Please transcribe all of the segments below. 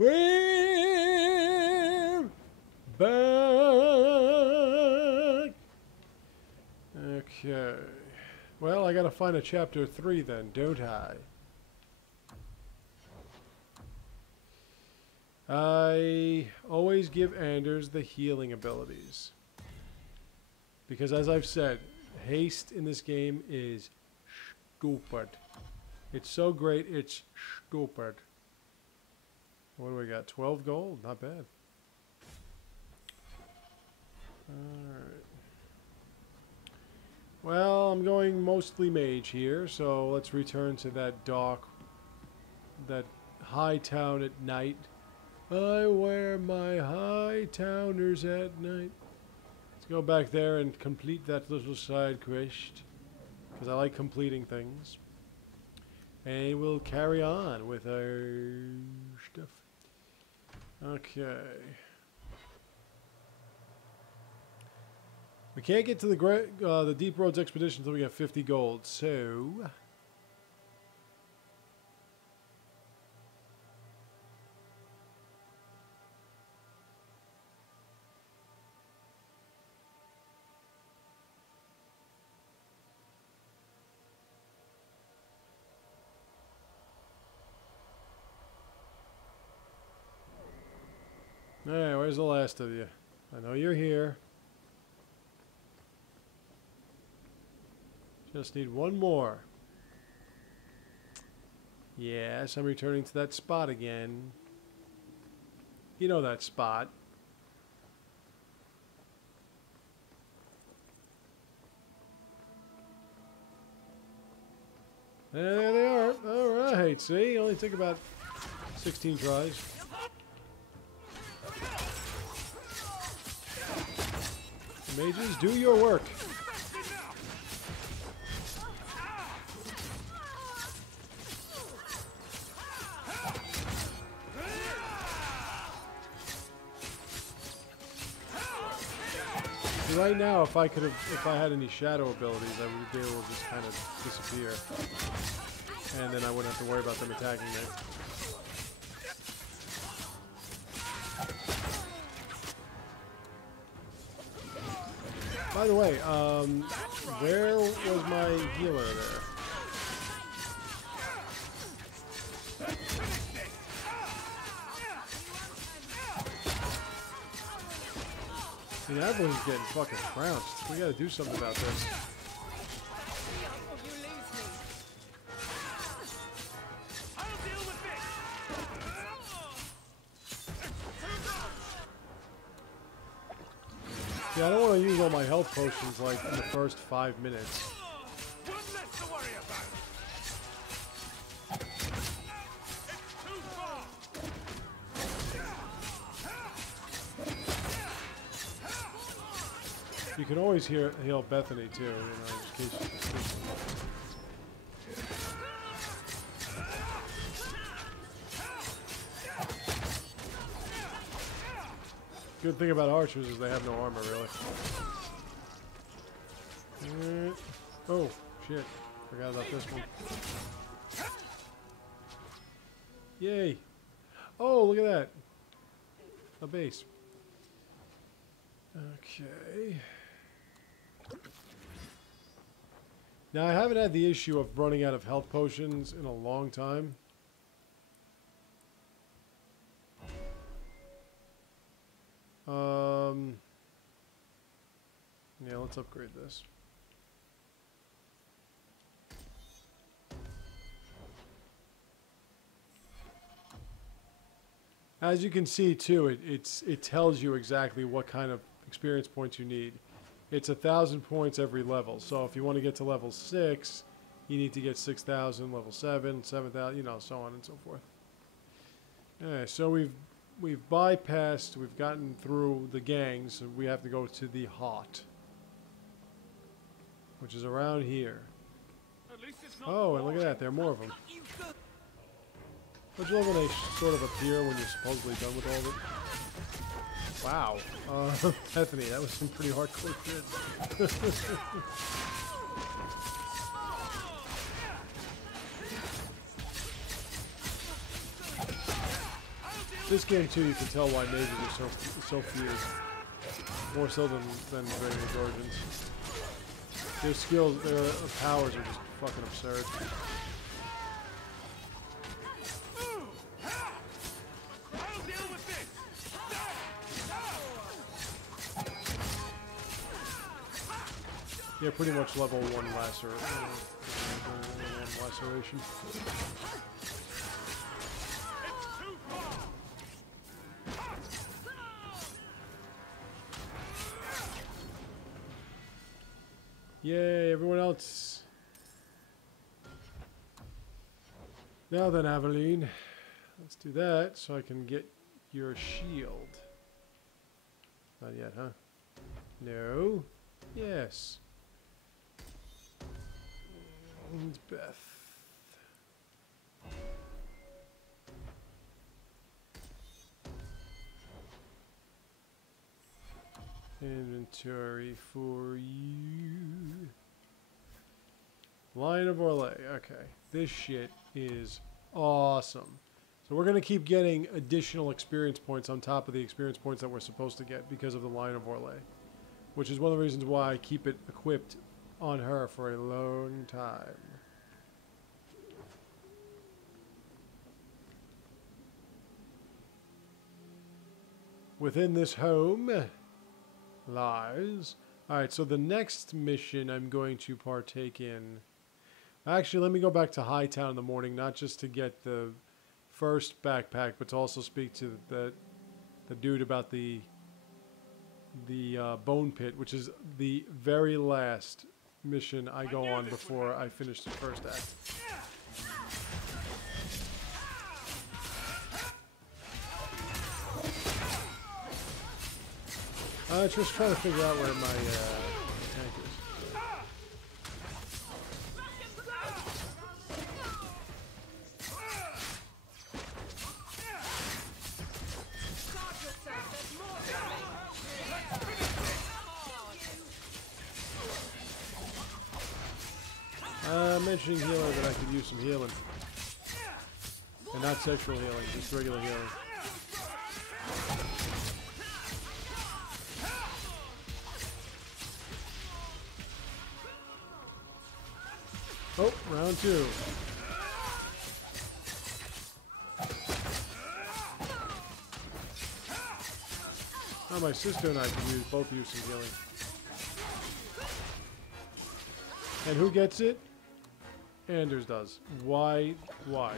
We're back. Okay. Well, I gotta find a chapter 3 then, don't I? I always give Anders the healing abilities. Because as I've said, haste in this game is stupid. It's so great, it's stupid. What do we got? 12 gold? Not bad. Alright. Well, I'm going mostly mage here, so let's return to that dock. That high town at night. I wear my high towners at night. Let's go back there and complete that little side quest. Because I like completing things. And we'll carry on with our stuff. Okay. We can't get to the Deep Roads Expedition until we get 50 gold, so... Alright, where's the last of you? I know you're here. Just need one more. Yes, I'm returning to that spot again. You know that spot. There they are. Alright, see? Only took about 16 tries. Mages, do your work. Right now, if I had any shadow abilities, I would be able to just kind of disappear, and then I wouldn't have to worry about them attacking me. By the way, where was my healer there? I mean, everyone's getting fucking trounced. We gotta do something about this. Yeah, I don't want to use all my health potions like in the first 5 minutes. You can always heal Bethany too, you know, in case Good thing about archers is they have no armor, really. Oh, shit. Forgot about this one. Yay. Oh, look at that. A base. Okay. Now, I haven't had the issue of running out of health potions in a long time. Yeah, let's upgrade this. As you can see too, it tells you exactly what kind of experience points you need. It's 1,000 points every level. So if you want to get to level 6, you need to get 6,000. Level 7, 7,000. You know, so on and so forth. Alright, so we've bypassed. We've gotten through the gangs. So we have to go to the Hot, which is around here. Oh, and look at that. There are more of them. Don't you love when they sort of appear when you're supposedly done with all of it? Wow. Bethany, that was some pretty hardcore shit. This game too, you can tell why mages are so few. More so than regular Georgians. Their skills, their powers are just fucking absurd. Yeah, pretty much level 1 laceration. Yay, everyone else. Now then, Aveline, let's do that so I can get your shield. Not yet, huh? No. Yes. And Beth. Inventory for you. Line of Orlais. Okay. This shit is awesome. So we're going to keep getting additional experience points on top of the experience points that we're supposed to get because of the Line of Orlais. Which is one of the reasons why I keep it equipped on her for a long time. Within this home lies. Alright, so the next mission I'm going to partake in. Actually, let me go back to Hightown in the morning, not just to get the first backpack, but to also speak to the dude about the bone pit, which is the very last mission I go on before I finish the first act. Just trying to figure out where my tank is. Mentioning healer that I could use some healing. And not sexual healing, just regular healing. Oh, round 2. Oh, my sister and I can both use some healing. And who gets it? Anders does. Why? Why?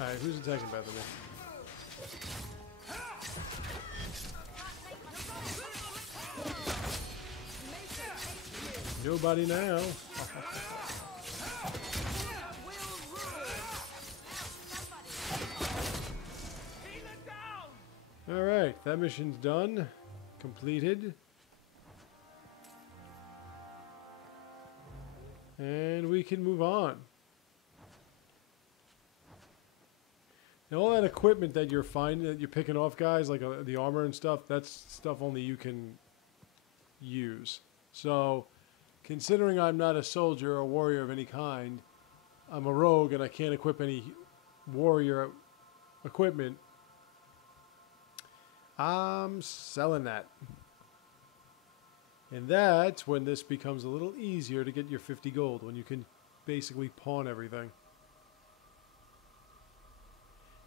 Alright, who's attacking better than me? Nobody now. Alright, that mission's done. Completed. And we can move on. And all that equipment that you're finding, that you're picking off, guys, like the armor and stuff, that's stuff only you can use. So, considering I'm not a soldier or a warrior of any kind, I'm a rogue and I can't equip any warrior equipment, I'm selling that. And that's when this becomes a little easier to get your 50 gold, when you can basically pawn everything.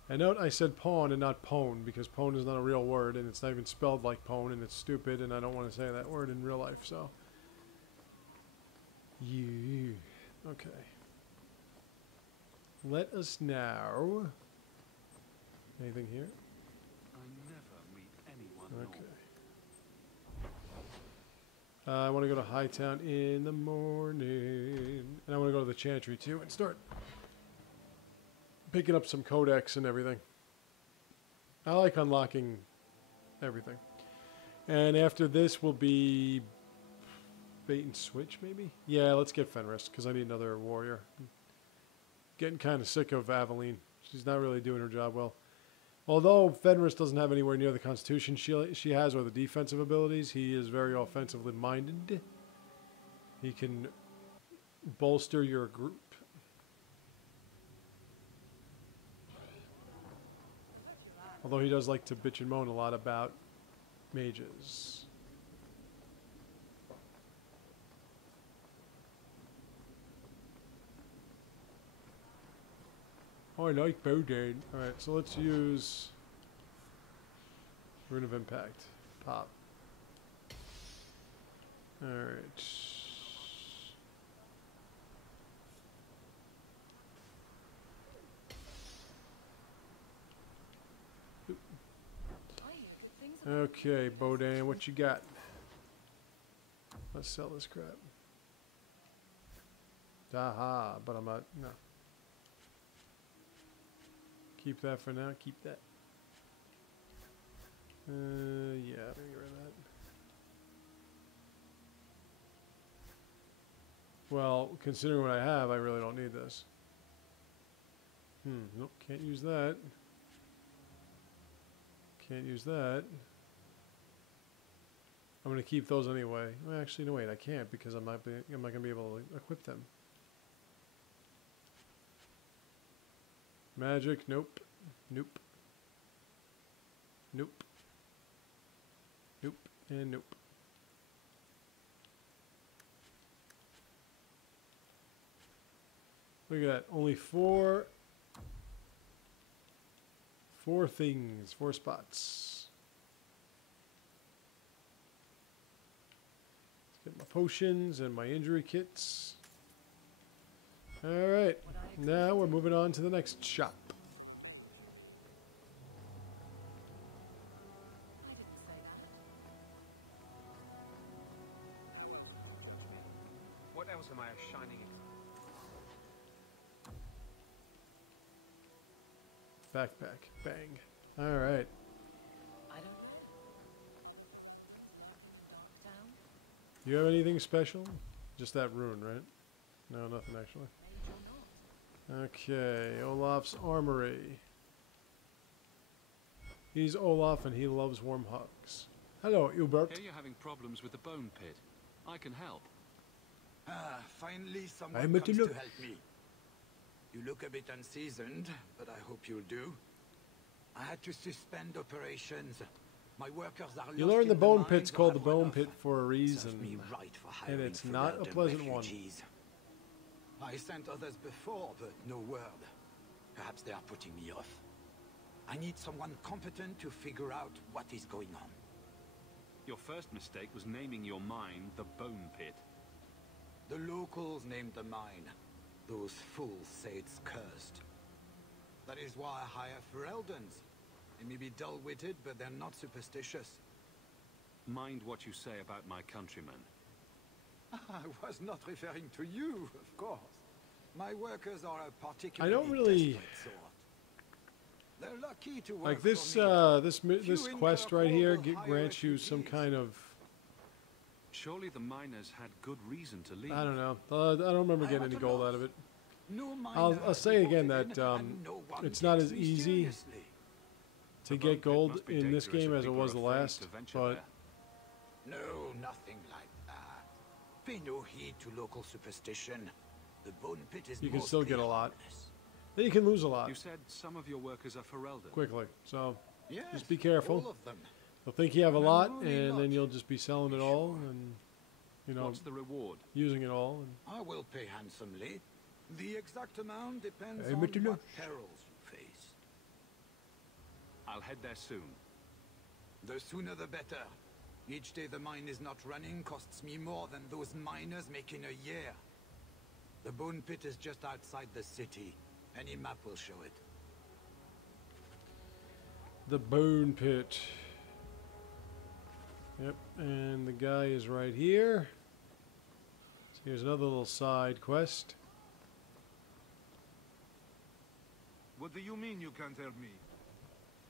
And note I said pawn and not pwn, because pwn is not a real word, and it's not even spelled like pwn, and it's stupid, and I don't want to say that word in real life, so. Yeah. Okay. Let us now. Anything here? I never meet anyone. Okay. I want to go to Hightown in the morning. And I want to go to the Chantry too and start picking up some codex and everything. I like unlocking everything. And after this will be bait and switch, maybe? Yeah, let's get Fenris, because I need another warrior. Getting kind of sick of Aveline. She's not really doing her job well. Although Fenris doesn't have anywhere near the constitution she has or the defensive abilities, he is very offensively minded. He can bolster your group. Although he does like to bitch and moan a lot about mages. Oh, I like Bowden. Alright, so let's use Rune of Impact. Pop. Alright. Okay, Bowden, what you got? Let's sell this crap. Aha, but I'm not, no. Keep that for now, keep that. Yeah, I'm gonna get rid of that. Well, considering what I have, I really don't need this. Nope, can't use that. Can't use that. I'm gonna keep those anyway. Well, actually, no, wait, I can't because I'm not gonna be able to equip them. Magic, nope. Nope. Nope. Nope. And nope. Look at that. Only four things. 4 spots. Let's get my potions and my injury kits. Alright. Now we're moving on to the next shop. What else am I shining in? Backpack. Bang. Alright. You have anything special? Just that rune, right? No, nothing actually. Okay, Olaf's Armory. He's Olaf and he loves warm hugs. Hello, Hubert. Here you're having problems with the bone pit. I can help. Ah, finally someone comes to help me. You look a bit unseasoned, but I hope you'll do. I had to suspend operations. My workers are You learn the bone pit's called the bone pit for a reason. And it's not a pleasant one. I sent others before, but no word. Perhaps they are putting me off. I need someone competent to figure out what is going on. Your first mistake was naming your mine the Bone Pit. The locals named the mine. Those fools say it's cursed. That is why I hire Fereldans. They may be dull-witted, but they're not superstitious. Mind what you say about my countrymen. I was not referring to you, of course. My workers are a particularly I don't really desperate sort. They're lucky to work like this. This quest right here grants you some kind of. Surely the miners had good reason to leave. I don't know. I don't remember getting any gold out of it. I'll say again that it's not as easy to get gold in this game as it was the last, but no, nothing like that. Pay no heed to local superstition. The bone pit is you can still get a lot. harmless. Then you can lose a lot. You said some of your workers are Ferelden. Quickly, so Yes, just be careful. all of them. They'll think you have a lot, Really and then not. you'll just be selling it all, and you know, What's the reward? using it all. And I will pay handsomely. The exact amount depends Hey, on but you what know- perils you face. I'll head there soon. The sooner the better. Each day the mine is not running costs me more than those miners make in a year. The bone pit is just outside the city. Any map will show it. the bone pit. Yep, and the guy is right here. So here's another little side quest. What do you mean you can't help me?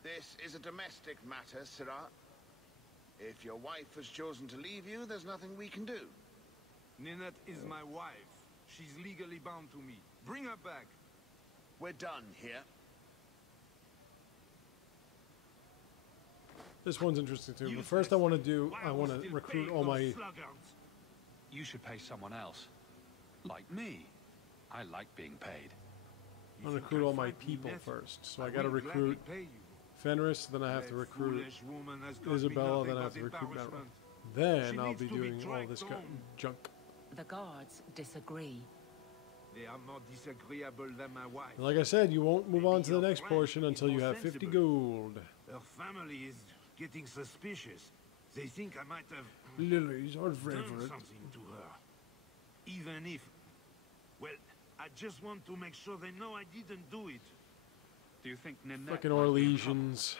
This is a domestic matter, Sirrah. If your wife has chosen to leave you, there's nothing we can do. Ninette is my wife. She's legally bound to me. Bring her back. We're done here. This one's interesting too. But first, I want to recruit all my. You should pay someone else. Like me. I like being paid. I want to recruit all my people first. So I got to recruit Fenris, then I have to recruit Isabella, then I have to recruit Merrill. Then I'll be doing all this junk. The guards disagree. They are more disagreeable than my wife. Like I said, you won't move on to the next portion until you have 50 gold. Her family is getting suspicious. They think I might have Lily's our done favorite. something to her. Even if... Well, I just want to make sure they know I didn't do it. Do you think Ninette... Fucking Orlesians.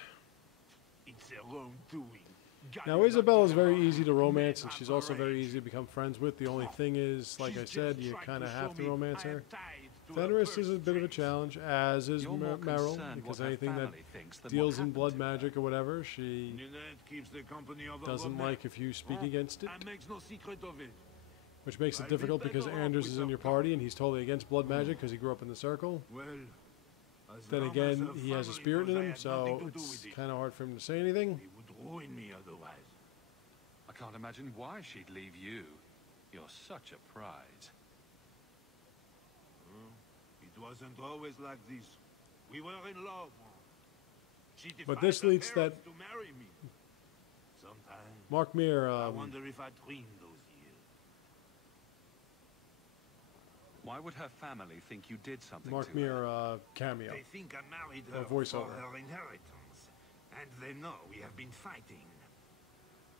It's their own doing. Now, Isabella's very easy to romance, and she's also very easy to become friends with. The only thing is, like I said, you kind of have to romance her. Fenris is a bit of a challenge, as is Merrill, because anything that deals in blood magic or whatever, she doesn't like if you speak against it. Which makes it difficult because Anders is in your party, and he's totally against blood magic because he grew up in the circle. Then again, he has a spirit in him, so it's kind of hard for him to say anything. Ruin me otherwise. I can't imagine why she'd leave you. You're such a prize. It wasn't always like this. We were in love. She But this leads to that... marry me. Sometimes Mark Mir, I wonder if I dreamed those years. Why would her family think you did something Mark to her? Mir cameo. They think I married Or her voiceover. for her inheritance. And they know we have been fighting.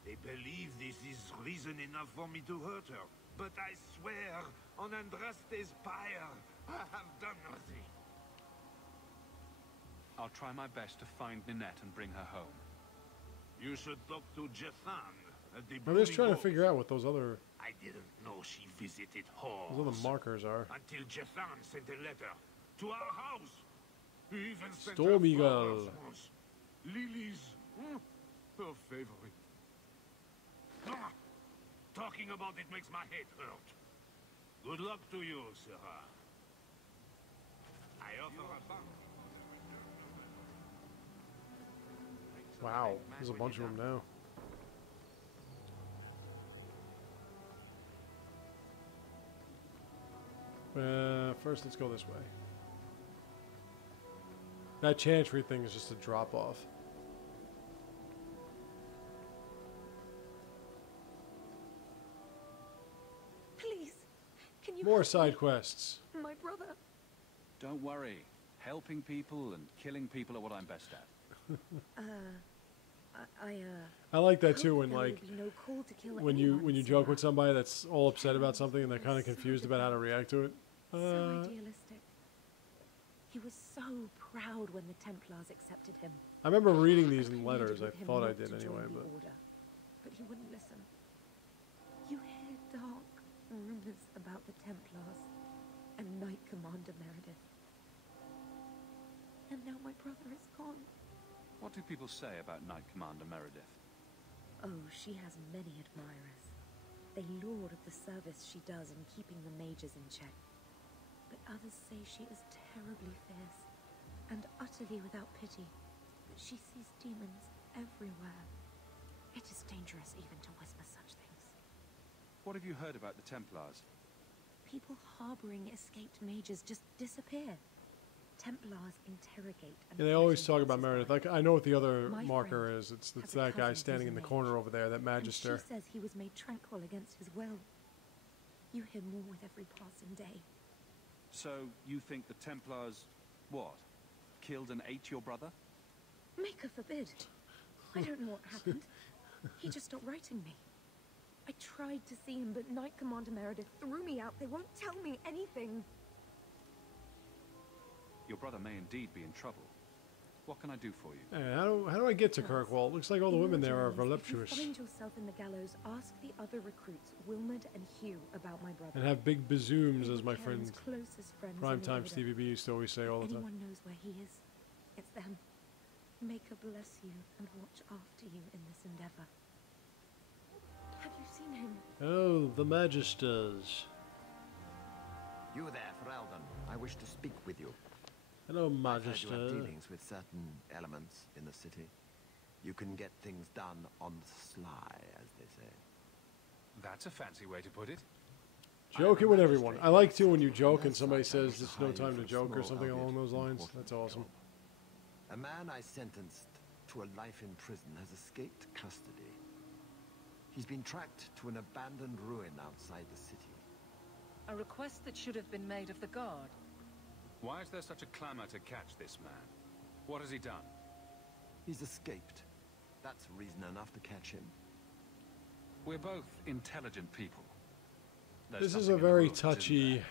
They believe this is reason enough for me to hurt her. But I swear, on Andraste's pyre, I have done nothing. I'll try my best to find Ninette and bring her home. You should talk to Jethan at the I'm just Blooming trying to Wolf. figure out what those other I didn't know she visited halls. markers are. Until Jethan sent a letter to our house. He even sent Storm her Eagle. flowers once. Lilies, her favorite. Talking about it makes my head hurt. Good luck to you, Sarah. I offer a bounty. Wow, there's a bunch of them now. First, let's go this way. That chantry thing is just a drop off. Please, can you More help side me? quests. My brother. Don't worry. Helping people and killing people are what I'm best at. I like that hope too when there like will be no call to kill when anyone, you joke Sarah. with somebody that's all upset about something and they're kind of confused about how to react to it. So idealistic. He was so proud when the Templars accepted him. I remember reading these in pleaded letters. I with him thought I not did to join anyway, the but order, but he wouldn't listen. You hear dark rumors about the Templars and Knight Commander Meredith. And now my brother is gone. What do people say about Knight Commander Meredith? Oh, she has many admirers. They laud of the service she does in keeping the mages in check. But others say she is terribly fierce and utterly without pity. That she sees demons everywhere. It is dangerous even to whisper such things. What have you heard about the Templars? People harboring escaped mages just disappear. Templars interrogate and yeah, they always threaten talk about those Meredith. I know what the other My marker friend is. It's has a that guy cousin standing who's in a the mage. corner over there, that Magister. And she says he was made tranquil against his will. You hear more with every passing day. So, you think the Templars, what? Killed and ate your brother? Maker forbid. I don't know what happened. He just stopped writing me. I tried to see him, but Knight Commander Meredith threw me out. They won't tell me anything. Your brother may indeed be in trouble. What can I do for you? How do I get to Kirkwall? It looks like all the In women your there are journeys, voluptuous. If you find yourself in the gallows, ask the other recruits, Wilmerd and Hugh, about my brother. And have big bazooms, They as were my friend Karen's closest friends in the Primetime order. Stevie B used to always say all the time. Anyone knows where he is. It's them. Maker bless you and watch after you in this endeavor. Have you seen him. Oh, the Magisters. You there, Ferelden. I wish to speak with you. Hello, I've heard you have Magister. dealings with certain elements in the city. You can get things done on the sly, as they say. That's a fancy way to put it. Joking with everyone. I like too when you joke and somebody says it's no time to joke or something along those lines. That's awesome. A man I sentenced to a life in prison has escaped custody. He's been tracked to an abandoned ruin outside the city. A request that should have been made of the guard. Why is there such a clamor to catch this man? What has he done? He's escaped. That's reason enough to catch him. We're both intelligent people. This There's is something a in the very rules, isn't touchy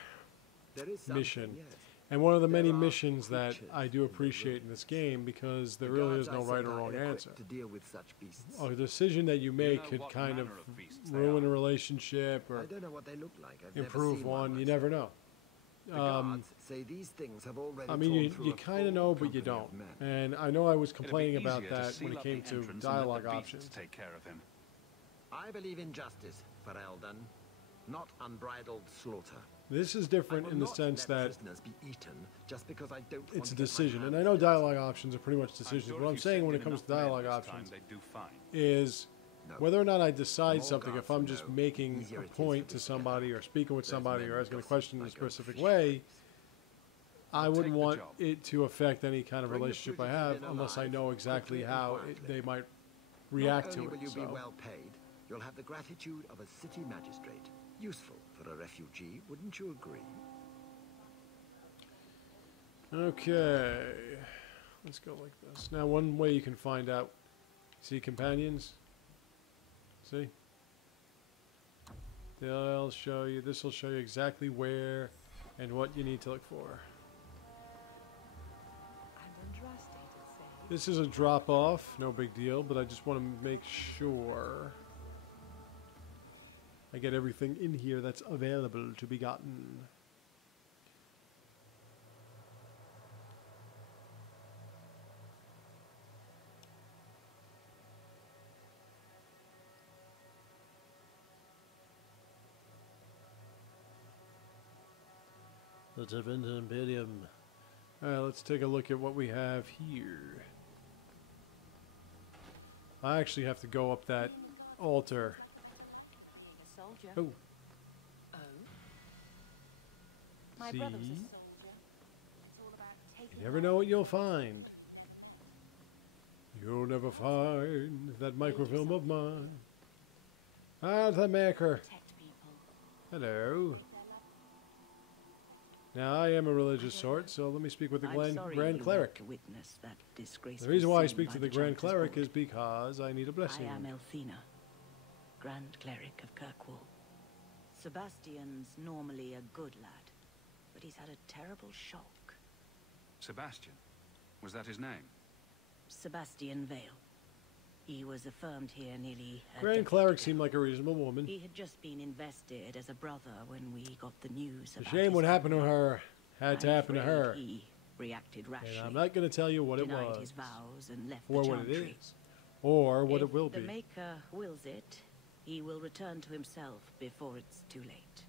There is something, mission. yes. And one of the many There are missions that creatures I do in the appreciate in ruins. this game because there The really is guards no I right sent or are wrong ill-equipped answer. to deal with such beasts. A decision that you make know could what kind of manner of beasts they ruin a are. relationship I or don't know what they look like. I've improve never seen one. You myself. never know. The guards say these things have already I mean, torn through you a kind of full know, but you company of don't. men. And I know I was It'd be complaining about easier to that seal when it up came the to entrance and let dialogue the beasts options. take care of him. I believe in justice, Ferelden, not unbridled slaughter. This is I different will in the not sense let that prisoners be eaten just because I don't want it's a to get my decision. And I hands know dirty. dialogue options are pretty much decisions. sure What if I'm you saying send when in it comes to enough men dialogue this time, options they'd do fine. is No. whether or not I decide All something, if gods I'm just know making easier a it is point for to this to somebody or speaking with Those somebody men or asking a gossip question in a like specific fish way, flies. I I'll wouldn't take the want job. it to affect any kind of Bring the relationship I fugitives have in unless I alive, know exactly quickly and how quietly. they might react Not to only will it. you be So. well paid, you'll have the gratitude of a city magistrate. Useful for a refugee, wouldn't you agree? Okay, let's go like this. Now, one way you can find out, see companions, see? They'll show you, this will show you exactly where and what you need to look for. And Andraste did say. This is a drop off, no big deal, but I just want to make sure I get everything in here that's available to be gotten. The Tevinter Imperium. Alright, let's take a look at what we have here. I actually have to go up that altar. Being a soldier. Oh, Oh. My See? brother was a soldier. It's all about taking you never know what you'll find. You'll never find that microfilm of mine. Ah, the maker. protect people. Hello. Now, I am a religious sort, so let me speak with the Grand Cleric. To witness that disgraceful The reason why I sin speak by to the the Grand Chancellor's Cleric board. is because I need a I blessing. am Elthina, Grand Cleric of Kirkwall. Sebastian's normally a good lad, but he's had a terrible shock. Sebastian. Was that his name? Sebastian Vale. He was affirmed here nearly a Grand decade Cleric ago. seemed like a reasonable woman. He had just been invested as a brother when we got the news The about shame his what happened to family. her had to I'm happen to afraid her. He reacted rashly. And I'm not going to tell you what it denied was, his vows and left or the what it chantry. is, or what If it will the be. Maker wills it, he will return to himself before it's too late.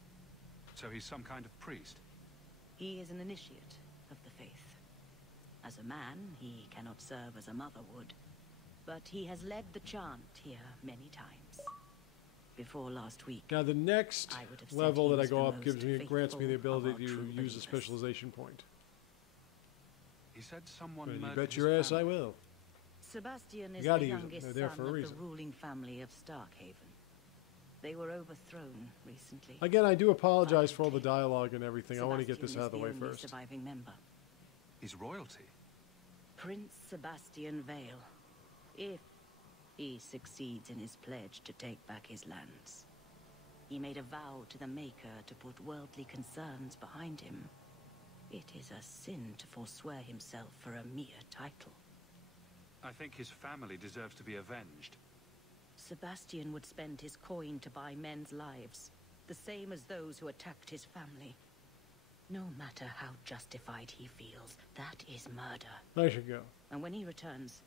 So he's some kind of priest. He is an initiate of the faith. As a man, he cannot serve as a mother would, but he has led the chant here many times. Before last week, Now the next I would have said level he that I was go the up gives me most grants me the faithful of ability our to true use a believers. specialization point. He said someone And you murdered bet his your ass I family. will. Sebastian is gotta the use 'em. youngest They're there son for a of reason. the ruling family of Starkhaven. They were overthrown recently. Again, I do apologize for all the dialogue and everything. I want to get Sebastian this out of the is way only first. surviving member. He's royalty. Prince Sebastian Vale, if he succeeds in his pledge to take back his lands. He made a vow to the Maker to put worldly concerns behind him. It is a sin to forswear himself for a mere title. I think his family deserves to be avenged. Sebastian would spend his coin to buy men's lives, the same as those who attacked his family. No matter how justified he feels, that is murder. I should go. And when he returns,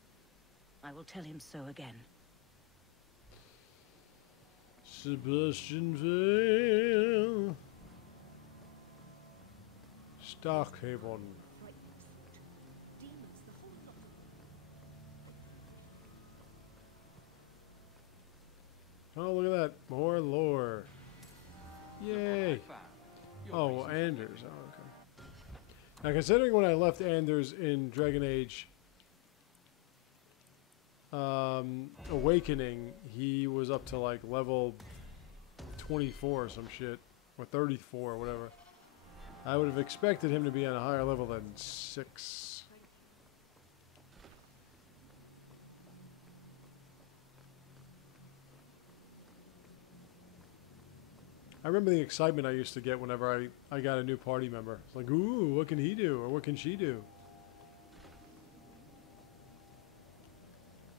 I will tell him so again. Sebastian Vale. Stockhaven. Demons, the whole lot. Oh, look at that. More lore. Yay. I found. Your Oh, reasons for Anders. living. Oh, okay. Now, considering when I left Anders in Dragon Age Awakening, he was up to like level 24 or some shit. Or 34 or whatever. I would have expected him to be on a higher level than 6. I remember the excitement I used to get whenever I got a new party member. It's like, ooh, what can he do? Or what can she do?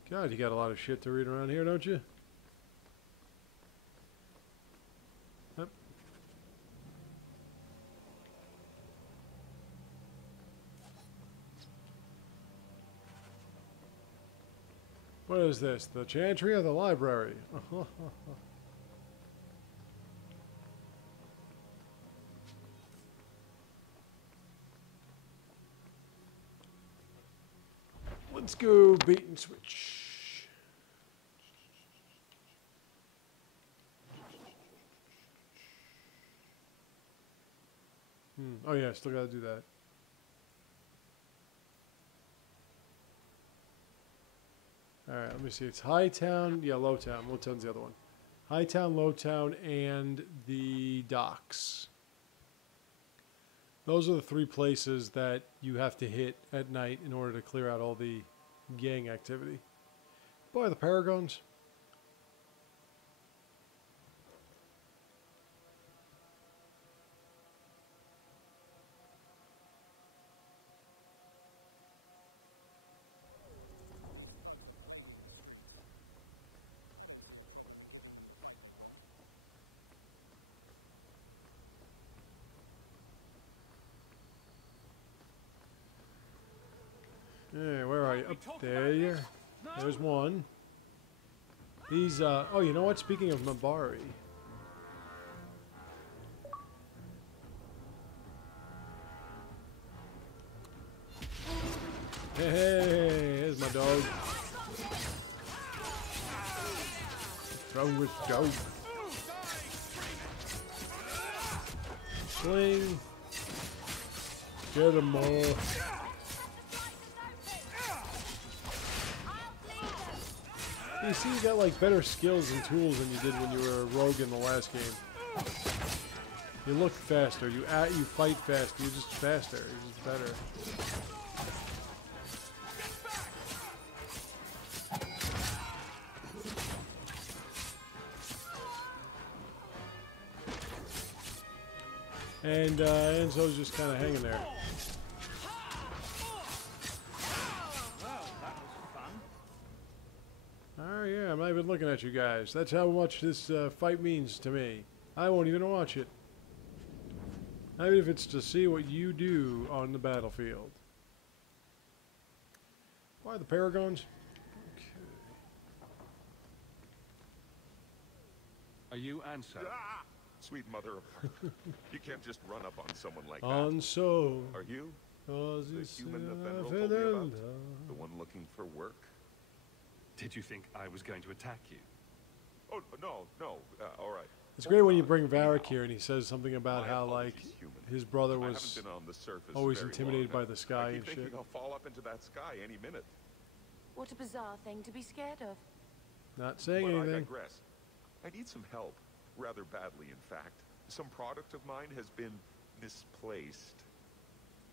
God, you got a lot of shit to read around here, don't you? Yep. What is this? The Chantry or the library? Let's go bait and switch. Oh yeah, still gotta do that. Alright, let me see. It's Hightown. Yeah, Lowtown. Lowtown's the other one. Hightown, Lowtown, and the docks. Those are the 3 places that you have to hit at night in order to clear out all the gang activity. Boy, the Paragons. Hey, where are you? Up there. There's one. These, oh, you know what? Speaking of Mabari. Hey, there's my dog. Throw with dope. Sling. Get them all. You see, you got like better skills and tools than you did when you were a rogue in the last game. You look faster. You fight faster. You're just faster. You're just better. And Enzo's just kind of hanging there. Oh yeah, I'm not even looking at you guys. That's how much this fight means to me. I won't even watch it. Not even if it's to see what you do on the battlefield. Why the Paragons? Okay. Are you Ansel? Ah! Sweet mother of... You can't just run up on someone like that. On so. Are you? The The human that Benro told me about? The one looking for work? Did you think I was going to attack you? Oh, no, no. All right. It's great when you bring Varric here and he says something about My how, like, apologies, human. his brother I was haven't been on the surface always very intimidated long. by the sky I keep and thinking shit. I'll fall up into that sky any minute. What a bizarre thing to be scared of. Not saying But I anything. digress. I need some help. Rather badly, in fact. Some product of mine has been misplaced.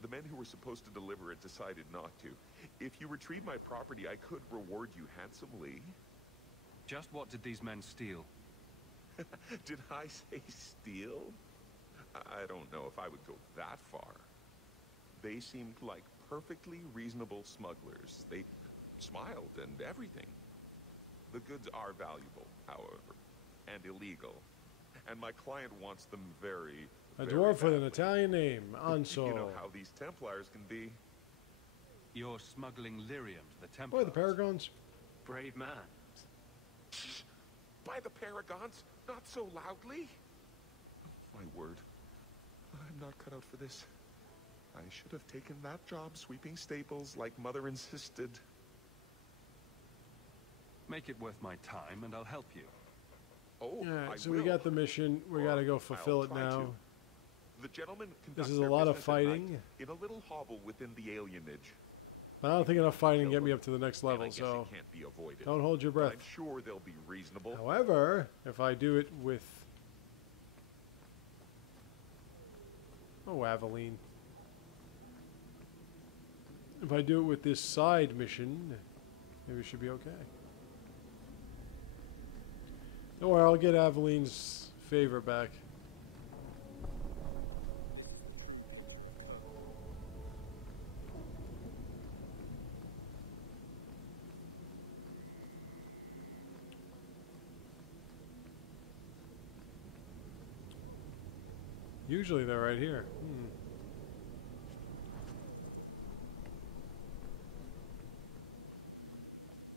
The men who were supposed to deliver it decided not to. If you retrieve my property, I could reward you handsomely. Just what did these men steal? Did I say steal? I don't know if I would go that far. They seemed like perfectly reasonable smugglers. They smiled and everything. The goods are valuable, however, and illegal. And my client wants them very, A very dwarf with an badly. Italian name, Anso. You know how these Templars can be. You're smuggling lyrium to the Templars. Boy, the Paragons. Brave man. By the Paragons, Not so loudly. My word. I'm not cut out for this. I should have taken that job sweeping stables like Mother insisted. Make it worth my time, and I'll help you. Oh, Alright, so I will. we got the mission. We gotta go fulfill it I'll try now. to. The gentlemen This conduct is a their lot of business at night fighting. in a little hovel within the alienage. But I don't think enough fighting can get me up to the next And I level, guess so it can't be avoided. don't hold your But breath. I'm sure they'll be reasonable. However, if I do it with... Oh, Aveline. If I do it with this side mission, maybe it should be okay. Don't worry, I'll get Aveline's favor back. Usually they're right here.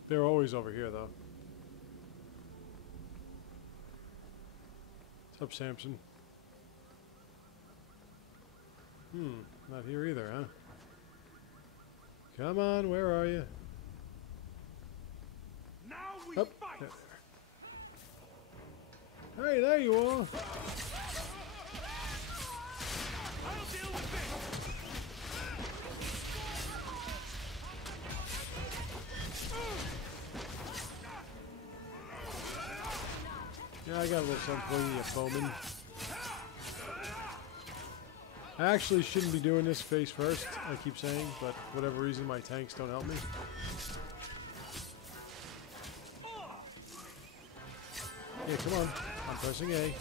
They're always over here, though. What's up, Samson? Not here either, huh? Come on, where are you? Now we Up. fight! Hey, there you are! I'll deal with this! Yeah, I got a little something for you, you foeman. I actually shouldn't be doing this face first, I keep saying, but for whatever reason my tanks don't help me. Yeah, come on. I'm pressing A.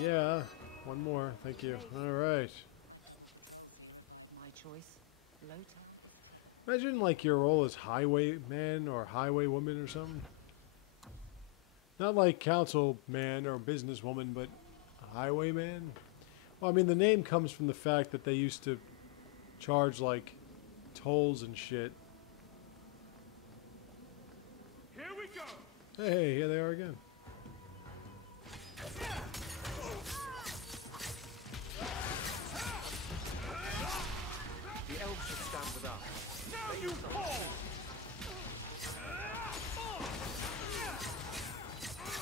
Yeah. One more. Thank you. Alright. My choice. Loader. Imagine like your role as highwayman or highwaywoman or something. Not like councilman or businesswoman, but highwayman. Well, I mean, the name comes from the fact that they used to charge like tolls and shit. Here we go! Hey, here they are again. The elves should stand with us. Now you fall!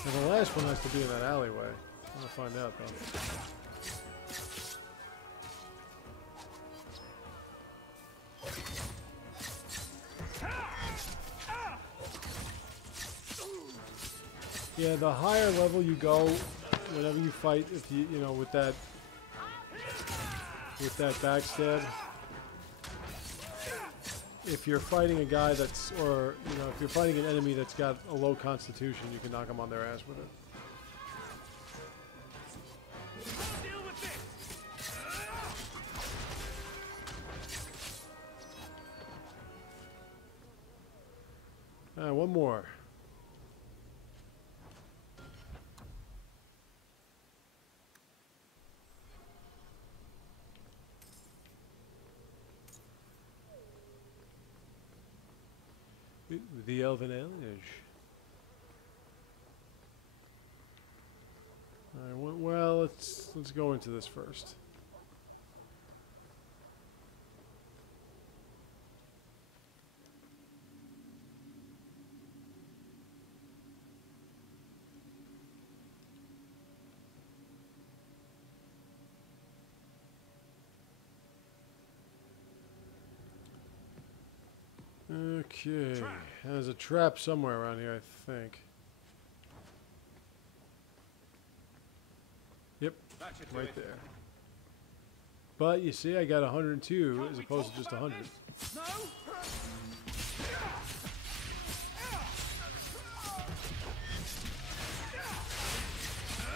And the last one has to be in that alleyway. I'm gonna find out though. Yeah, the higher level you go, whenever you fight, if you know with that backstab, if you're fighting a guy that's, or you know, if you're fighting an enemy that's got a low constitution, you can knock them on their ass with it. Deal with this! One more. The Elven alienage. Alright, well, let's go into this first. Okay, there's a trap somewhere around here, I think. Yep, right there. But you see, I got 102 as opposed to just 100. No?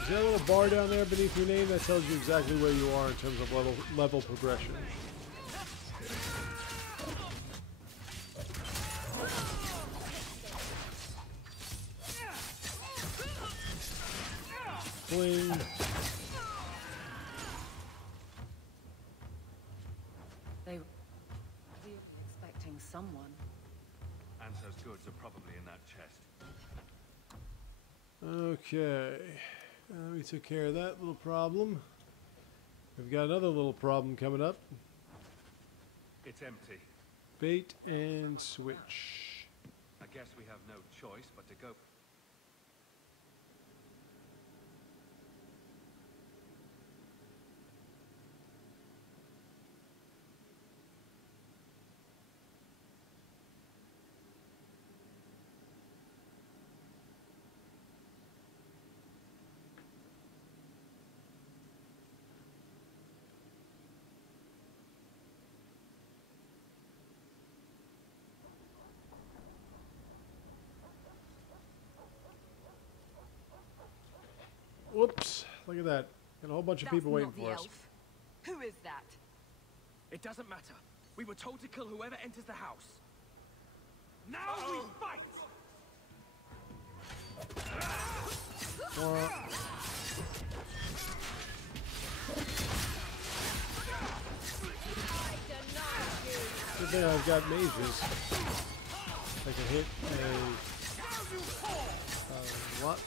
Is there a little bar down there beneath your name that tells you exactly where you are in terms of level progression? Bling. They were clearly expecting someone. Anso's goods are probably in that chest. Okay. We took care of that little problem. We've got another little problem coming up. It's empty. Bait and switch. I guess we have no choice but to go. Whoops. Look at that. Got a whole bunch of people waiting for us. Who is that? It doesn't matter. We were told to kill whoever enters the house. Now we fight! Good thing I've got mages. I can hit a lot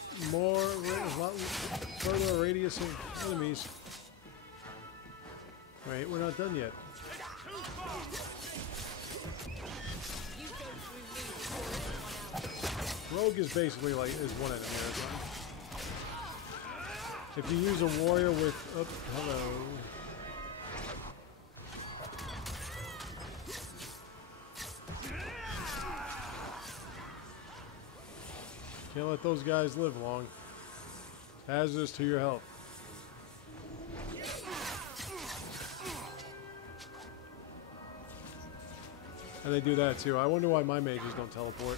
further radius of enemies. Wait, we're not done yet. Rogue is basically like is one enemy at a time. If you use a warrior with hello. Can't let those guys live long. Hazardous to your health. And they do that too. I wonder why my mages don't teleport.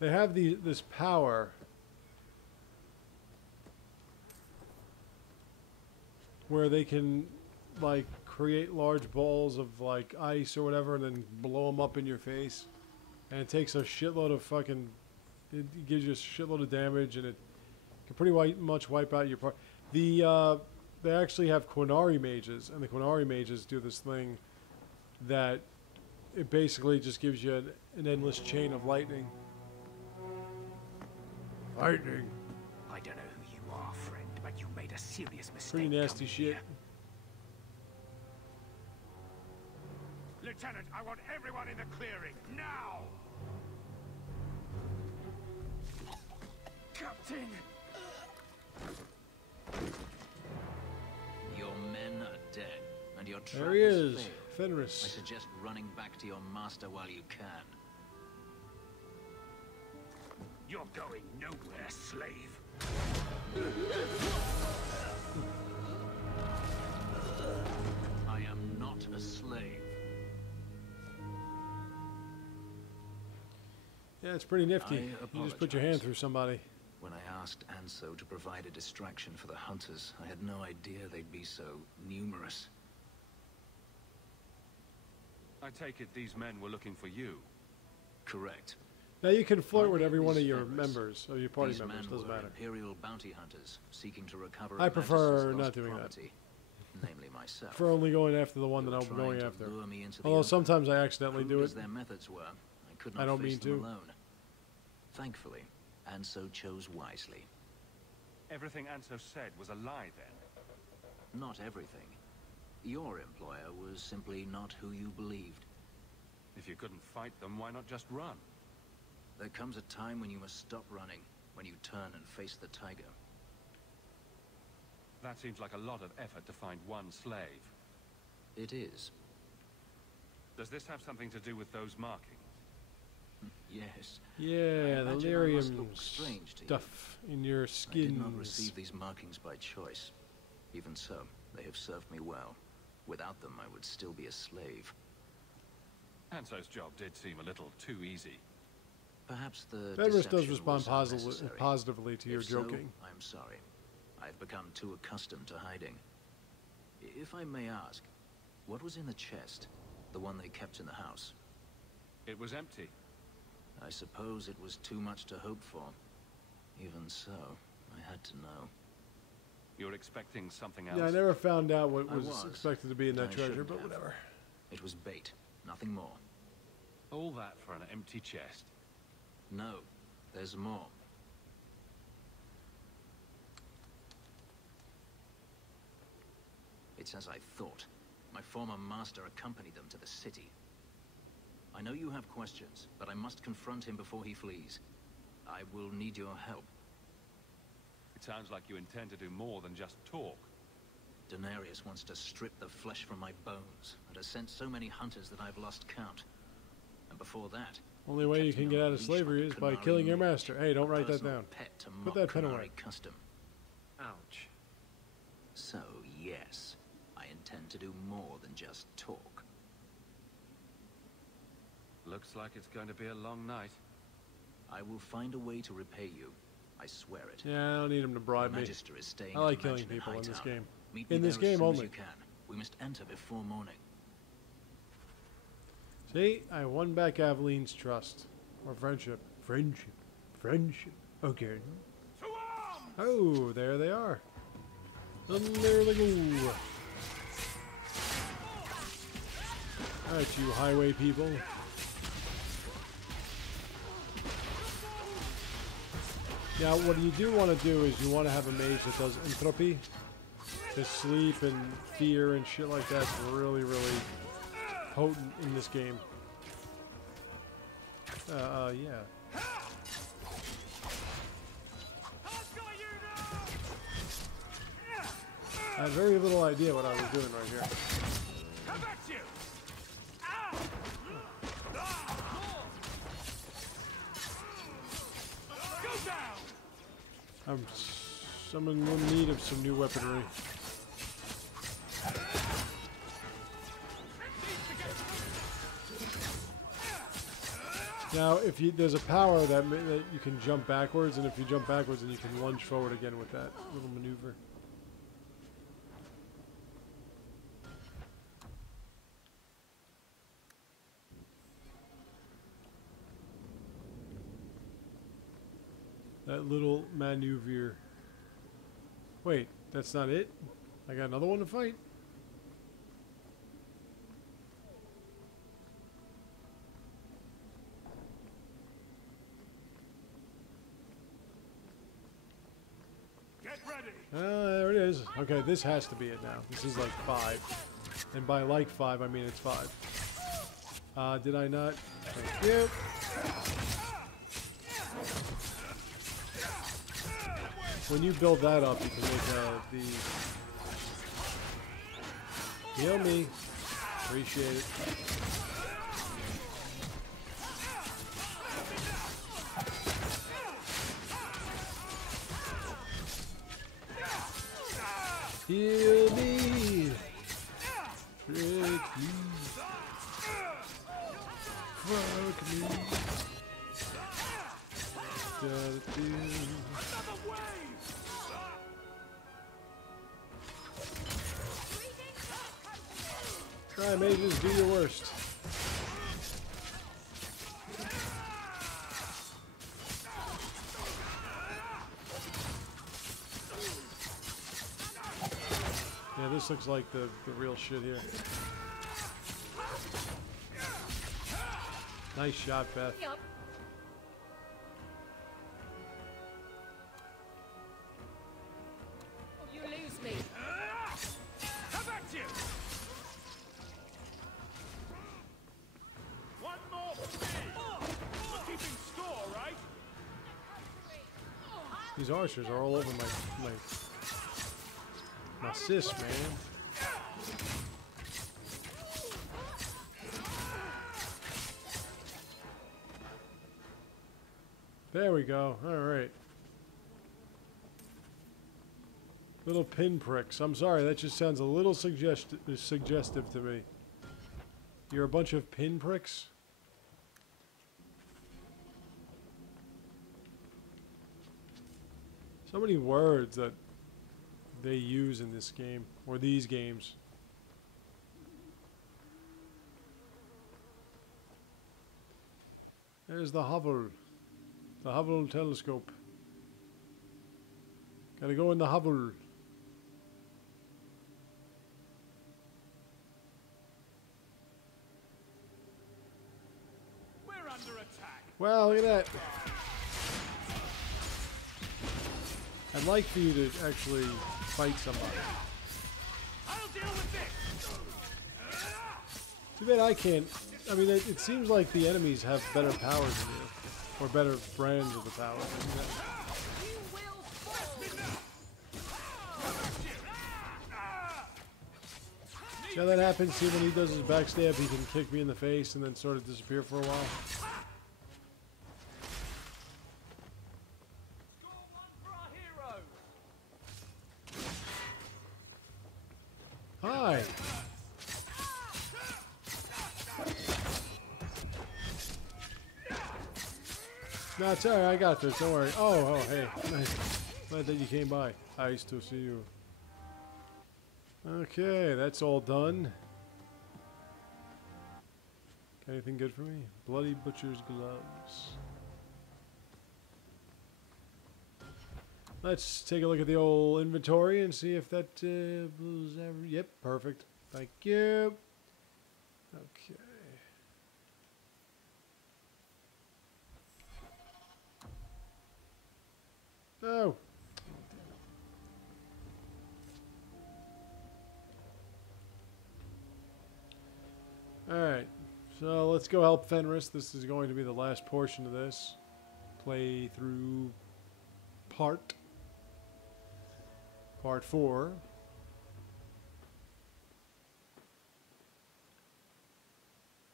They have this power where they can like create large balls of like ice or whatever and then blow them up in your face, and it takes a shitload of fucking, it gives you a shitload of damage, and it can pretty much wipe out your part. They actually have Quinari mages, and the Quinari mages do this thing that it basically just gives you an endless chain of lightning. Lightning. I don't know who you are, friend, but you made a serious mistake. Pretty nasty shit. Here. Lieutenant, I want everyone in the clearing, now! Captain! Your men are dead, and your trap There he has is, failed. Fenris. I suggest running back to your master while you can. You're going nowhere, slave. I am not a slave. Yeah, it's pretty nifty. You just put your hand through somebody. When I asked Anso to provide a distraction for the hunters, I had no idea they'd be so numerous. I take it these men were looking for you. Correct. Now you can flirt My with every name one is of your Fenris. members, or your party These members, men doesn't were matter. Imperial bounty hunters seeking to recover I Her prefer Majesty's not lost doing that. property, namely myself. For only going after the one They that were I'm trying going to after. lure me into the Although open. sometimes I accidentally do Crude it. as their methods were, I could not I don't face mean them to. alone. Thankfully, Anso chose wisely. Everything Anso said was a lie then. Not everything. Your employer was simply not who you believed. If you couldn't fight them, why not just run? There comes a time when you must stop running, when you turn and face the tiger. That seems like a lot of effort to find one slave. It is. Does this have something to do with those markings? Yes. Yeah, the imagine I must lyrium look strange to stuff in your I did not skins. receive these markings by choice. Even so, they have served me well. Without them, I would still be a slave. Anso's job did seem a little too easy. Perhaps the Fenris does deception respond was unnecessary. positively to your If so, joking. I'm sorry. I've become too accustomed to hiding. If I may ask, what was in the chest? The one they kept in the house? It was empty. I suppose it was too much to hope for. Even so, I had to know. You're expecting something else? Yeah, I never found out what I was expected to be in that I treasure, shouldn't but have. whatever. It was bait, nothing more. All that for an empty chest. No, there's more. It's as I thought. My former master accompanied them to the city. I know you have questions, but I must confront him before he flees. I will need your help. It sounds like you intend to do more than just talk. Denarius wants to strip the flesh from my bones, and has sent so many hunters that I've lost count. And before that... Only way you can get out of slavery is by killing your master. Hey, don't write that down. Put that pen away. Custom. Ouch. So, yes, I intend to do more than just talk. Looks like it's going to be a long night. I will find a way to repay you. I swear it. Yeah, I don't need him to bribe me. Magister is staying I like at the killing mansion people in this Hightown. game. Meet me In this there as game soon as only. you can. We must enter before morning. See, I won back Aveline's trust. Or friendship. Friendship. Friendship. Okay. Oh, there they are. And there they go. Alright, you highway people. Now, what you do want to do is you want to have a mage that does entropy. Because sleep and fear and shit like that's really, really potent in this game. Yeah. I had very little idea what I was doing right here. I'm in need of some new weaponry. Now, if there's a power that you can jump backwards, and if you jump backwards, then you can lunge forward again with that little maneuver. That little maneuver. Wait, that's not it? I got another one to fight? Get ready. There it is. Okay, this has to be it now. This is like 5. And by like 5, I mean it's 5. Did I not? Thank you. When you build that up, you can make the... Heal me. Appreciate it. Heal me. Trick me. Fuck me. Gotta do. Try, mages, do your worst. Yeah, this looks like the real shit here. Nice shot, Beth. Yep. Oh, you lose me. How about you? One more for me. We're keeping score, right? These archers are all over my sis, man. There we go. All right. Little pinpricks. I'm sorry, that just sounds a little suggestive to me. You're a bunch of pinpricks? So many words that they use in this game, or these games. There's the Hubble telescope. Gotta go in the Hubble. Wow, look at that. I'd like for you to actually fight somebody. I'll deal with this. Too bad I can't. I mean, it seems like the enemies have better powers than you. Or better brands of the power. See how that happens? See, when he does his backstab, he can kick me in the face and then sort of disappear for a while. Hi. No, it's alright, I got this, don't worry. Oh, hey. Nice. Glad that you came by. Nice to see you. Okay, that's all done. Got anything good for me? Bloody Butcher's Gloves. Let's take a look at the old inventory and see if that was ever... Yep, perfect. Thank you. Okay. Oh. Alright, so let's go help Fenris. This is going to be the last portion of this playthrough part 4.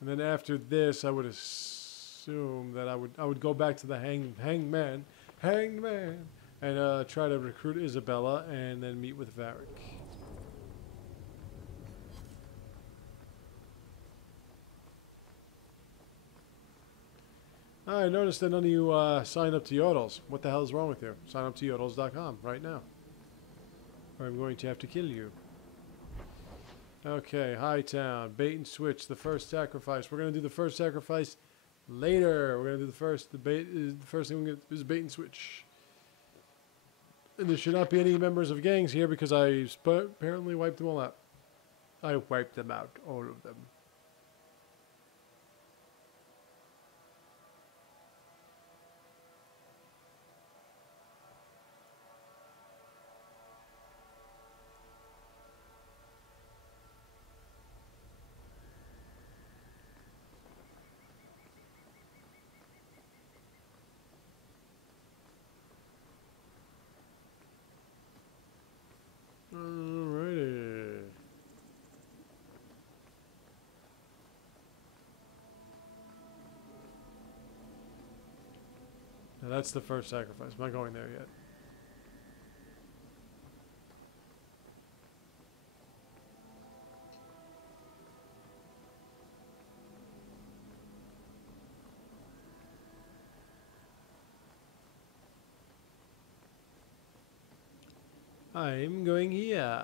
And then after this, I would assume that I would go back to the hanged man, and try to recruit Isabella, and then meet with Varric. I noticed that none of you signed up to Yodels. What the hell is wrong with you? Sign up to yodels.com right now, or I'm going to have to kill you. Okay, Hightown, bait and switch, the first sacrifice. We're going to do the first sacrifice later. We're going to do the first thing we're going to do is bait and switch. And there should not be any members of gangs here because I apparently wiped them all out. I wiped them out, all of them. Alrighty. Now that's the first sacrifice. I'm not going there yet. I'm going here.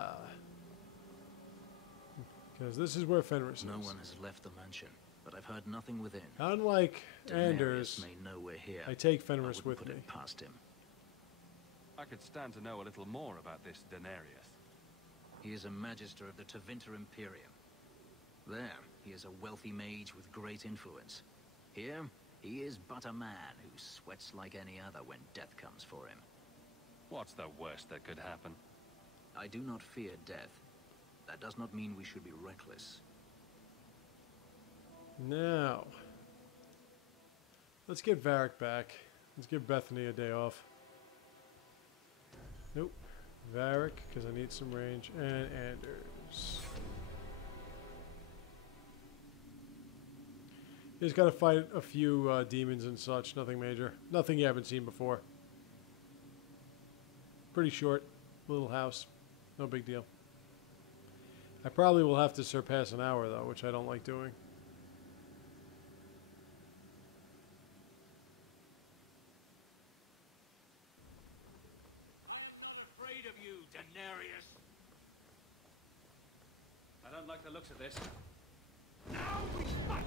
Because this is where Fenris is. No one has left the mansion, but I've heard nothing within. Unlike Anders, may know we're here. I take Fenris with put me. It past him. I could stand to know a little more about this Denarius. He is a magister of the Tevinter Imperium. There, he is a wealthy mage with great influence. Here, he is but a man who sweats like any other when death comes for him. What's the worst that could happen? I do not fear death. That does not mean we should be reckless. Now, let's get Varric back. Let's give Bethany a day off. Nope. Varric, because I need some range, and Anders. He's got to fight a few demons and such. Nothing major. Nothing you haven't seen before. Pretty short. Little house. No big deal. I probably will have to surpass an hour, though, which I don't like doing. I'm not afraid of you, Denarius. I don't like the looks of this. Now we fight.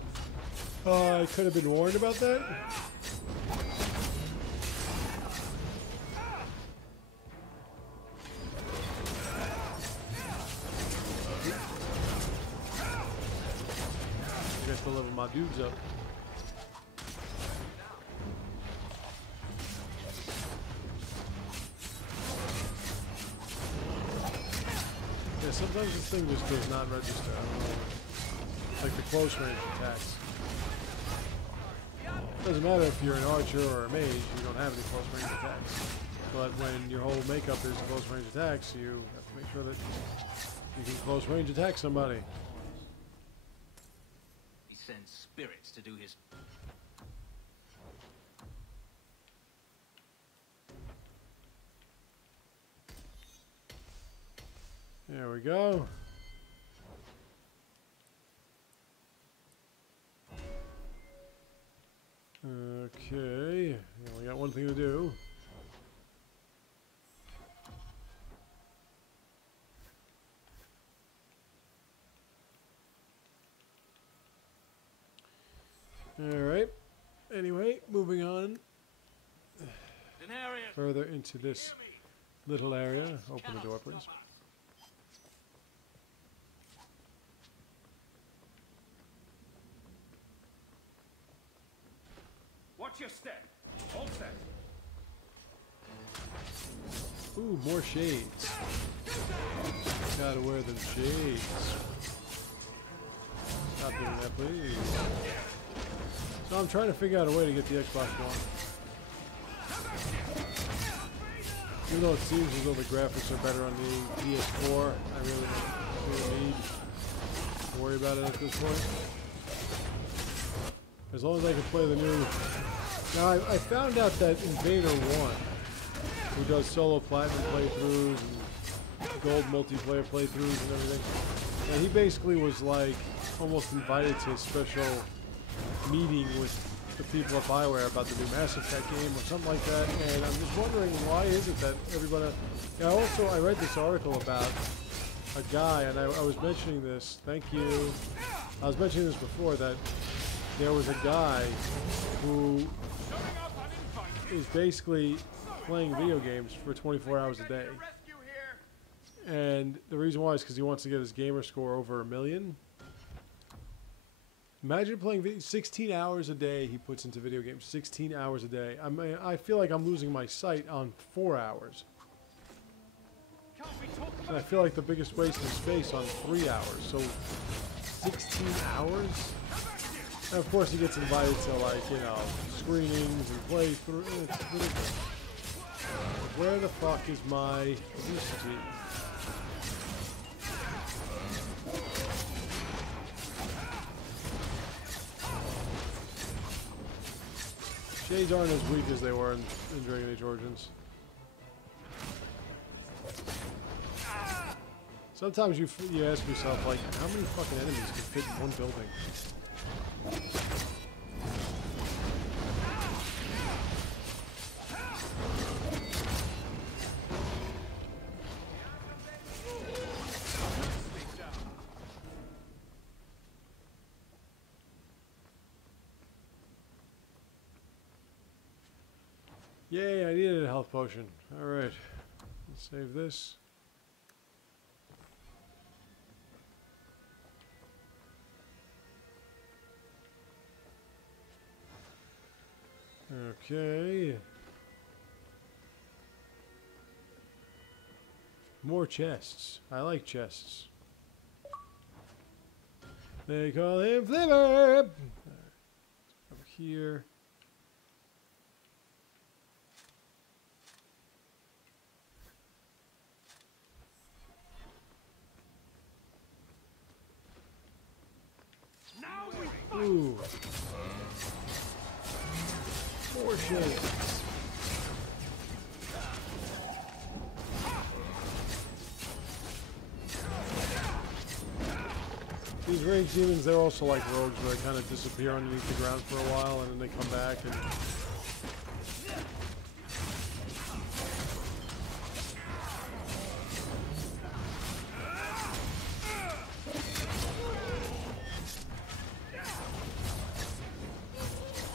I could have been warned about that. I guess to level my dudes up. Yeah, sometimes this thing just does not register. I don't know. Like the close range attacks. Doesn't matter if you're an archer or a mage, you don't have any close range attacks. But when your whole makeup is close range attacks, you have to make sure that you can close range attack somebody. He sends spirits to do his... There we go. Okay, yeah, we got one thing to do. Alright, anyway, moving on further into this little area. Open the door, please. Watch your step. All set. Ooh, more shades. Gotta wear them shades. Stop doing that, please. So I'm trying to figure out a way to get the Xbox One. Even though it seems as though the graphics are better on the PS4, I really don't need to worry about it at this point. As long as I can play the new... Now, I found out that Invader 1, who does solo platinum playthroughs and gold multiplayer playthroughs and everything, and he basically was like almost invited to a special meeting with the people at BioWare about the new Mass Effect game or something like that, and I'm just wondering why is it that everybody... I read this article about a guy, and I was mentioning this, thank you, I was mentioning this before, that there was a guy who is basically playing video games for 24 hours a day. And the reason why is because he wants to get his gamer score over 1 million. Imagine playing 16 hours a day he puts into video games. 16 hours a day. I mean, I feel like I'm losing my sight on 4 hours. And I feel like the biggest waste of space on 3 hours. So 16 hours? And of course he gets invited to, like, you know, screenings and playthrough. It's ridiculous. Where the fuck is my obesity? Shades aren't as weak as they were in Dragon Age Origins. Sometimes you ask yourself, like, how many fucking enemies can fit in one building? Yay, I needed a health potion. Alright, let's save this. Okay. More chests. I like chests. They call him Flavor! Over here. Ooh. More shades. These rage demons, they're also like rogues where they kind of disappear underneath the ground for a while and then they come back and...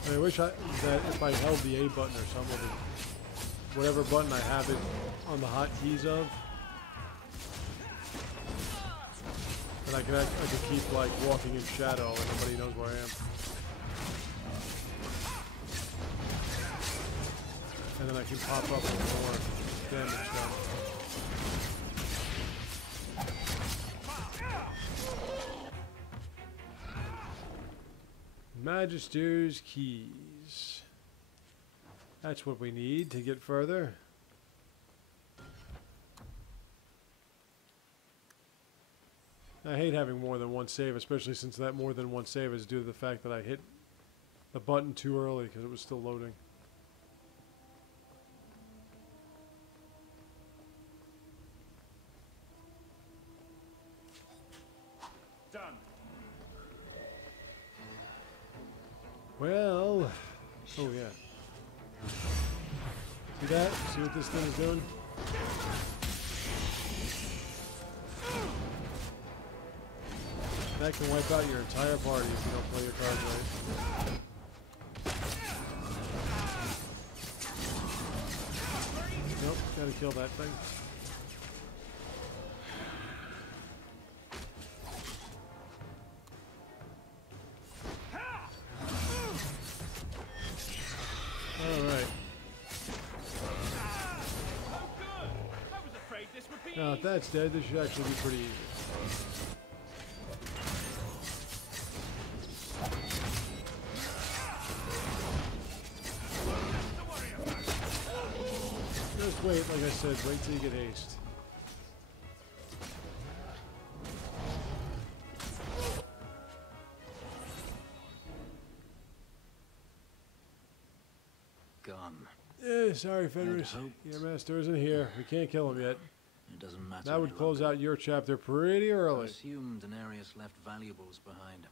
I wish that if I held the A button or something, whatever button I have it on the hotkeys of, and I could keep like walking in shadow and nobody knows where I am. And then I can pop up with more damage done. Magister's keys. That's what we need to get further. I hate having more than one save, especially since that more than one save is due to the fact that I hit the button too early because it was still loading. Done. Well, oh yeah. See that? See what this thing is doing? That can wipe out your entire party if you don't play your cards right. Nope, gotta kill that thing. Alright. Now if that's dead, this should actually be pretty easy. Just wait, like I said, wait till you get haste. Gone. Sorry, Fenris. Your master isn't here. We can't kill him yet. It doesn't matter. That would close out your chapter pretty early. I assume Daenerys left valuables behind.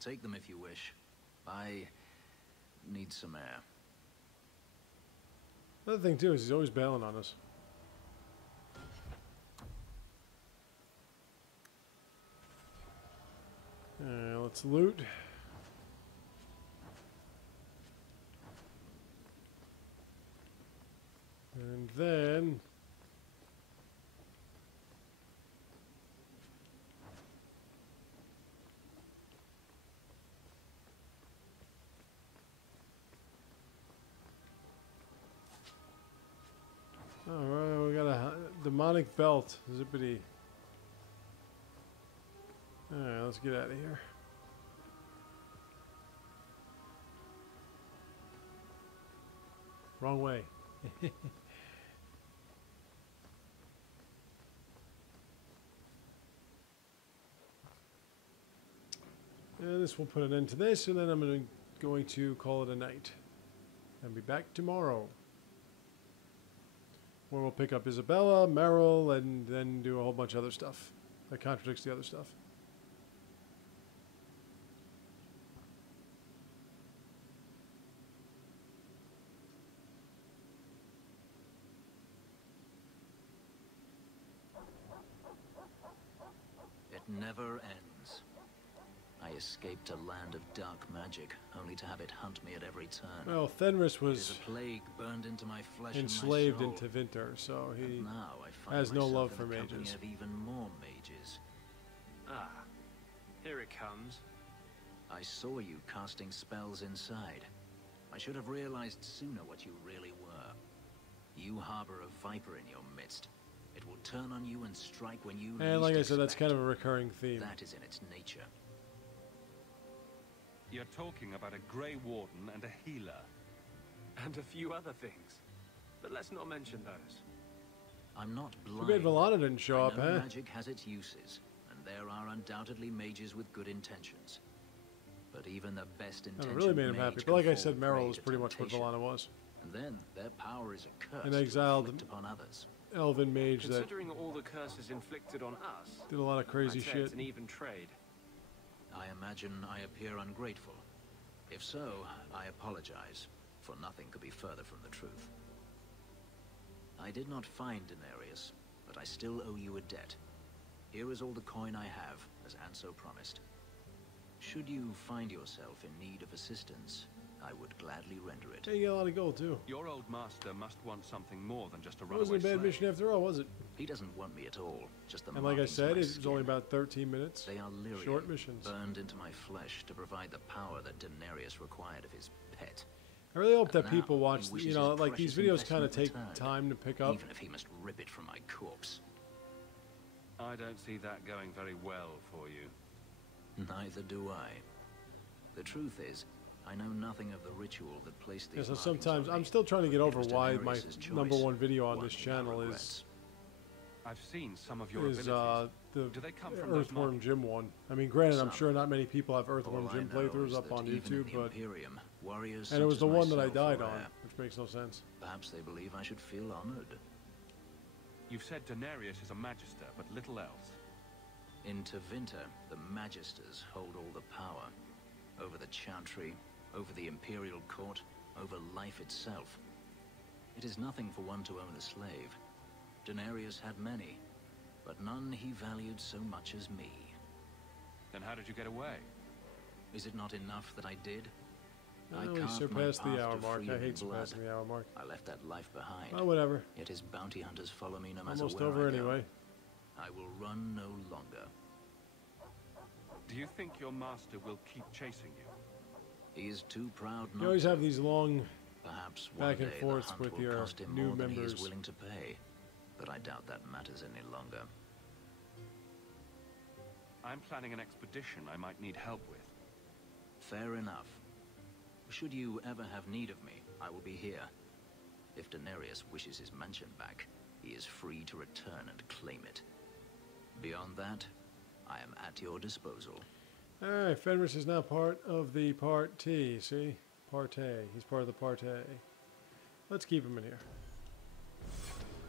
Take them if you wish. I need some air. Another thing too is he's always bailing on us. Let's loot. And then alright, we got a demonic belt. Zippity. Alright, let's get out of here. Wrong way. And this will put an end to this, and then I'm going to call it a night. And be back tomorrow, where we'll pick up Isabella, Meryl, and then do a whole bunch of other stuff that contradicts the other stuff. It never ends. I escaped a land of dark magic, only to have it hunt me at every turn. Well, Fenris was a plague burned into my flesh enslaved and my soul. in Tevinter, so he now I find has no love myself for in the company mages. of even more mages. Ah, here it comes. I saw you casting spells inside. I should have realized sooner what you really were. You harbor a viper in your midst. It will turn on you and strike when you And like I least said, that's expect. kind of a recurring theme. That is in its nature. You're talking about a Grey Warden and a healer. And a few other things. But let's not mention those. I'm not Too blind. bad Valana didn't show I up, know huh? magic has its uses, and there are undoubtedly mages with good intentions. But even the best It intentioned really made him mage happy. But can like I fall said, prey Meryl was to pretty much what temptation. Valana was. And then their power is a curse An to exiled inflict upon others. Elven mage that Considering all the curses inflicted on us, did a lot of crazy I'd say shit. it's an even trade. I imagine I appear ungrateful. If so, I apologize, for nothing could be further from the truth. I did not find Daenerys, but I still owe you a debt. Here is all the coin I have, as Anso promised. Should you find yourself in need of assistance, I would gladly render it. Hey, you got a lot of gold too. Your old master must want something more than just a It runaway wasn't a bad slave. mission after all, was it? He doesn't want me at all, just the And like I markings of said, my it was skin. only about 13 minutes. They are Lyrian, Short missions. burned into my flesh to provide the power that Daenerys required of his pet. I really hope And that people now watch, he wishes you know, his like these precious videos kind of take investment time to pick up. Even if he must rip it from my corpse. I don't see that going very well for you. Neither do I. The truth is, I know nothing of the ritual that placed these Yeah, so markings sometimes on me. I'm still trying to get over It was why my Daenerys' choice, #1 video on one this he channel now is regrets. I've seen some of your the abilities. Do they come from those Earthworm markings? Jim one. I mean, granted, I'm Some. sure not many people have Earthworm All Jim I know playthroughs is up that on even in YouTube, the but Imperium, warriors and it was such the as one that I myself died are on, rare. which makes no sense. Perhaps they believe I should feel honored. You've said Daenerys is a magister, but little else. In Tevinter, the Magisters hold all the power. Over the Chantry, over the Imperial Court, over life itself. It is nothing for one to own a slave. Daenerys had many, but none he valued so much as me. Then how did you get away? Is it not enough that I did? Oh, we carved my surpassed the path hour to mark. freedom I hate in blood. surpassing the hour mark. I left that life behind. Oh, whatever. Yet his bounty hunters follow me no matter Almost where over I go. anyway. I will run no longer. Do you think your master will keep chasing you? He is too proud not You always to. have these long Perhaps one back and day forths the hunt with will your cost him new more than he members. is willing to pay. But I doubt that matters any longer. I'm planning an expedition I might need help with. Fair enough. Should you ever have need of me, I will be here. If Daenerys wishes his mansion back, he is free to return and claim it. Beyond that, I am at your disposal. Alright, Fenris is now part of the party. See? Partay. He's part of the partay. Let's keep him in here.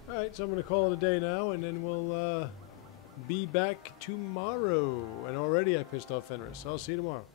Alright, so I'm going to call it a day now, and then we'll be back tomorrow. And already I pissed off Fenris. So I'll see you tomorrow.